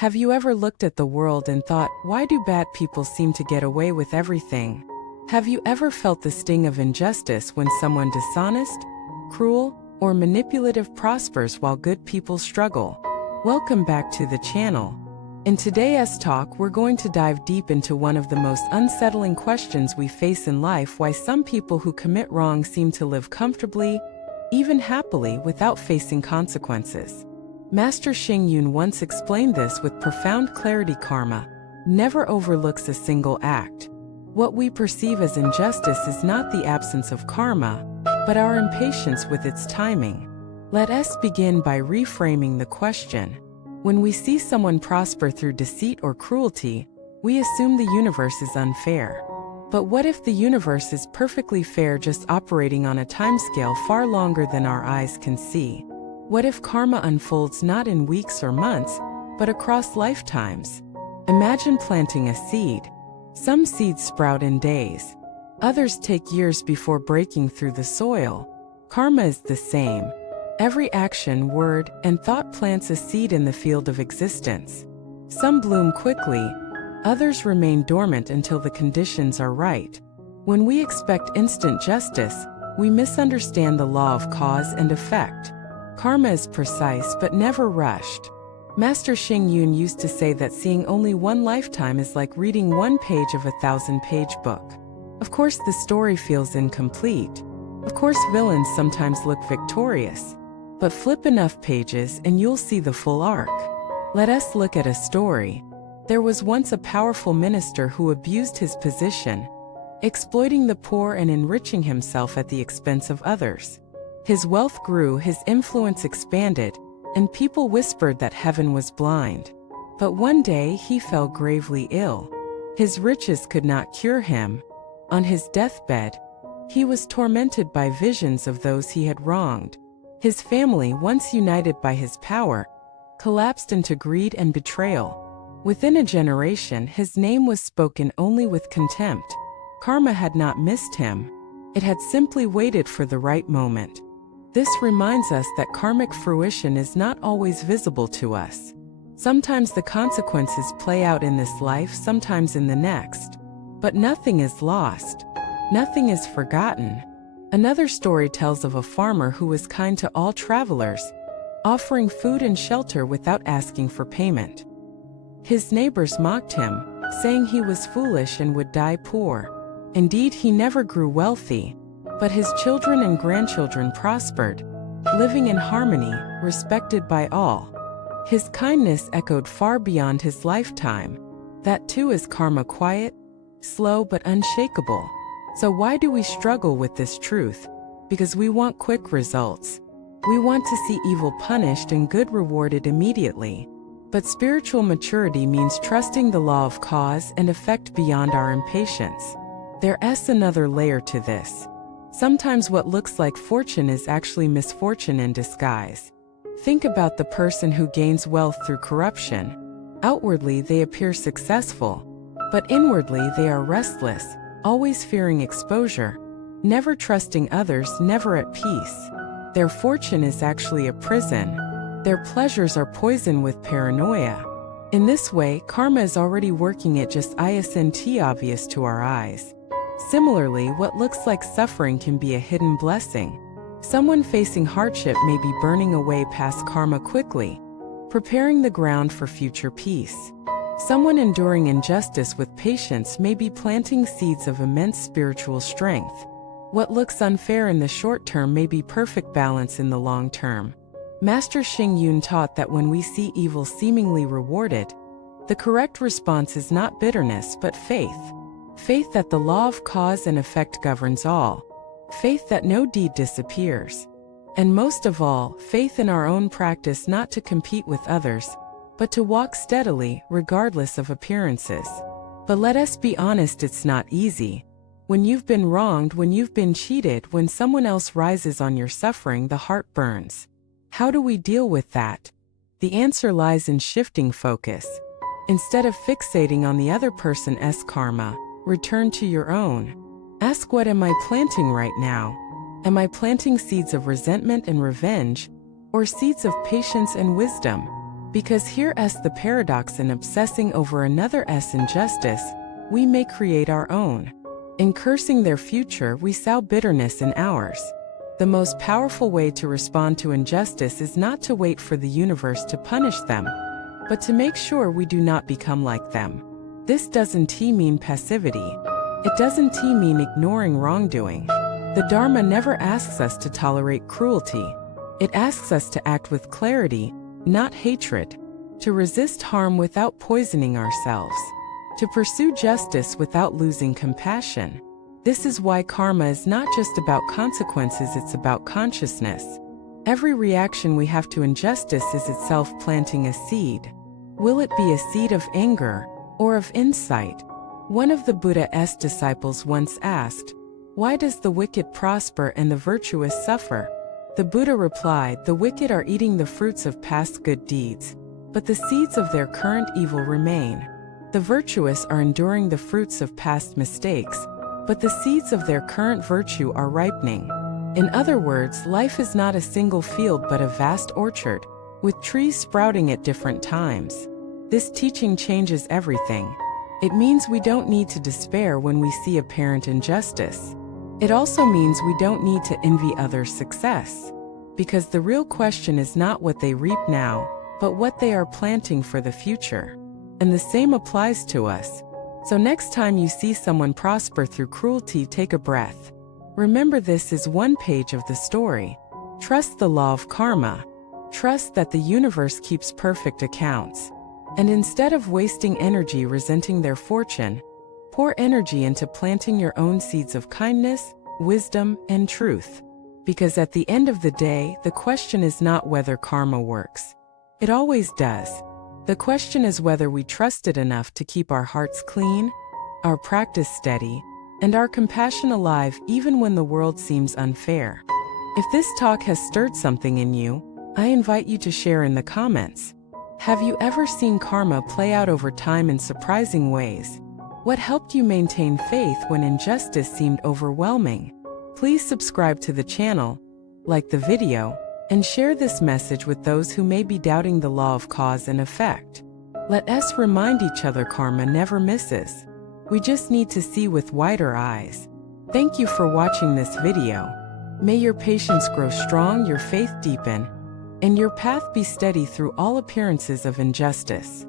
Have you ever looked at the world and thought, why do bad people seem to get away with everything? Have you ever felt the sting of injustice when someone dishonest, cruel, or manipulative prospers while good people struggle? Welcome back to the channel. In today's talk, we're going to dive deep into one of the most unsettling questions we face in life: why some people who commit wrong seem to live comfortably, even happily, without facing consequences. Master Hsing once explained this with profound clarity: karma never overlooks a single act. What we perceive as injustice is not the absence of karma, but our impatience with its timing. Let us begin by reframing the question. When we see someone prosper through deceit or cruelty, we assume the universe is unfair. But what if the universe is perfectly fair, just operating on a timescale far longer than our eyes can see? What if karma unfolds not in weeks or months, but across lifetimes? Imagine planting a seed. Some seeds sprout in days. Others take years before breaking through the soil. Karma is the same. Every action, word, and thought plants a seed in the field of existence. Some bloom quickly, others remain dormant until the conditions are right. When we expect instant justice, we misunderstand the law of cause and effect. Karma is precise but never rushed. Master Hsing used to say that seeing only one lifetime is like reading one page of a 1,000-page book. Of course, the story feels incomplete. Of course, villains sometimes look victorious. But flip enough pages and you'll see the full arc. Let us look at a story. There was once a powerful minister who abused his position, exploiting the poor and enriching himself at the expense of others. His wealth grew, his influence expanded, and people whispered that heaven was blind. But one day he fell gravely ill. His riches could not cure him. On his deathbed, he was tormented by visions of those he had wronged. His family, once united by his power, collapsed into greed and betrayal. Within a generation, his name was spoken only with contempt. Karma had not missed him. It had simply waited for the right moment. This reminds us that karmic fruition is not always visible to us. Sometimes the consequences play out in this life, sometimes in the next. But nothing is lost. Nothing is forgotten. Another story tells of a farmer who was kind to all travelers, offering food and shelter without asking for payment. His neighbors mocked him, saying he was foolish and would die poor. Indeed, he never grew wealthy, but his children and grandchildren prospered, living in harmony, respected by all. His kindness echoed far beyond his lifetime. That too is karma, quiet, slow, but unshakable. So why do we struggle with this truth? Because we want quick results. We want to see evil punished and good rewarded immediately. But spiritual maturity means trusting the law of cause and effect beyond our impatience. There's another layer to this. Sometimes what looks like fortune is actually misfortune in disguise. Think about the person who gains wealth through corruption. Outwardly, they appear successful, but inwardly they are restless, always fearing exposure, never trusting others, never at peace. Their fortune is actually a prison. Their pleasures are poisoned with paranoia. In this way, karma is already working. It just isn't obvious to our eyes. Similarly, what looks like suffering can be a hidden blessing. Someone facing hardship may be burning away past karma quickly, preparing the ground for future peace. Someone enduring injustice with patience may be planting seeds of immense spiritual strength. What looks unfair in the short term may be perfect balance in the long term. Master Hsing taught that when we see evil seemingly rewarded, the correct response is not bitterness but faith. Faith that the law of cause and effect governs all. Faith that no deed disappears. And most of all, faith in our own practice, not to compete with others, but to walk steadily, regardless of appearances. But let us be honest, it's not easy. When you've been wronged, when you've been cheated, when someone else rises on your suffering, the heart burns. How do we deal with that? The answer lies in shifting focus. Instead of fixating on the other person's karma, return to your own. Ask, what am I planting right now? Am I planting seeds of resentment and revenge, or seeds of patience and wisdom? Because here's the paradox: in obsessing over another's injustice, we may create our own. In cursing their future, we sow bitterness in ours. The most powerful way to respond to injustice is not to wait for the universe to punish them, but to make sure we do not become like them. This doesn't mean passivity. It doesn't mean ignoring wrongdoing. The Dharma never asks us to tolerate cruelty. It asks us to act with clarity, not hatred, to resist harm without poisoning ourselves, to pursue justice without losing compassion. This is why karma is not just about consequences, it's about consciousness. Every reaction we have to injustice is itself planting a seed. Will it be a seed of anger or of insight? One of the Buddha's disciples once asked, "Why does the wicked prosper and the virtuous suffer?" The Buddha replied, "The wicked are eating the fruits of past good deeds, but the seeds of their current evil remain. The virtuous are enduring the fruits of past mistakes, but the seeds of their current virtue are ripening." In other words, life is not a single field but a vast orchard, with trees sprouting at different times. This teaching changes everything. It means we don't need to despair when we see apparent injustice. It also means we don't need to envy others' success, because the real question is not what they reap now, but what they are planting for the future. And the same applies to us. So next time you see someone prosper through cruelty, take a breath. Remember, this is one page of the story. Trust the law of karma. Trust that the universe keeps perfect accounts. And instead of wasting energy resenting their fortune, pour energy into planting your own seeds of kindness, wisdom, and truth. Because at the end of the day, the question is not whether karma works. It always does. The question is whether we trust it enough to keep our hearts clean, our practice steady, and our compassion alive even when the world seems unfair. If this talk has stirred something in you, I invite you to share in the comments. Have you ever seen karma play out over time in surprising ways? What helped you maintain faith when injustice seemed overwhelming? Please subscribe to the channel, like the video, and share this message with those who may be doubting the law of cause and effect. Let us remind each other karma never misses. We just need to see with wider eyes. Thank you for watching this video. May your patience grow strong, your faith deepen, and your path be steady through all appearances of injustice.